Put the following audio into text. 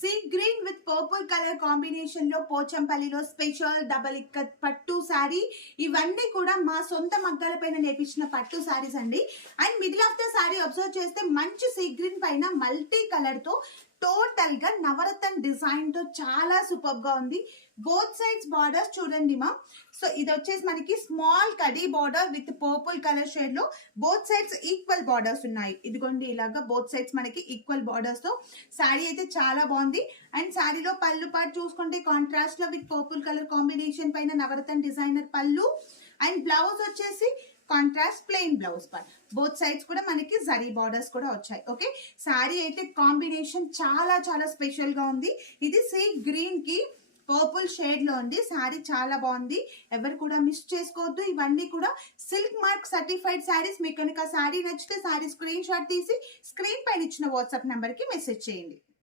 Sea green with purple colour combination లో పోచంపల్లిలో special double ikat పట్టు శారీ. ఇవన్నీ కూడా మా సొంత మగ్గాల పైన నేర్పించిన పట్టు శారీస్ అండి. And middle of the sari observe చేస్తే మంచి సీ గ్రీన్ పైన మల్టీ కలర్ తో టోటల్ గా నవరత్న డిజైన్ తో చాలా సూపర్ గా ఉంది. బోత్ సైడ్స్ బార్డర్స్ చూడండి మా. సో ఇది వచ్చేసి మనకి small khadi border with purple colour shade లో బోత్ సైడ్స్ ఈక్వల్ బార్డర్స్ ఉన్నాయి. ఇదిగోండి ఇలాగా బోత్ సైడ్స్ మనకి ఈక్వల్ బార్డర్స్ తో శారీ అయితే చాలా బాగుంది. అండ్ శారీలో పళ్ళు పాటు చూసుకుంటే కాంట్రాస్ట్ లో విత్ పర్పుల్ కలర్ కాంబినేషన్ పైన నవరత్న డిజైనర్ పళ్ళు. అండ్ బ్లౌజ్ వచ్చేసి contrast plain blouse part. Both sides కూడా మనకి జరీ బార్డర్స్ కూడా వచ్చాయి. ఓకే, శారీ అయితే కాంబినేషన్ చాలా చాలా స్పెషల్ గా ఉంది. ఇది సీ గ్రీన్ కి పర్పుల్ షేడ్ లో ఉంది. శారీ చాలా బాగుంది, ఎవరు కూడా మిస్ చేసుకోవద్దు. ఇవన్నీ కూడా సిల్క్ మార్క్ సర్టిఫైడ్ శారీస్. మీకు కనుక శారీ నచ్చితే శారీ స్క్రీన్ షాట్ తీసి స్క్రీన్ పైన ఇచ్చిన వాట్సాప్ నెంబర్ కి మెసేజ్ చేయండి.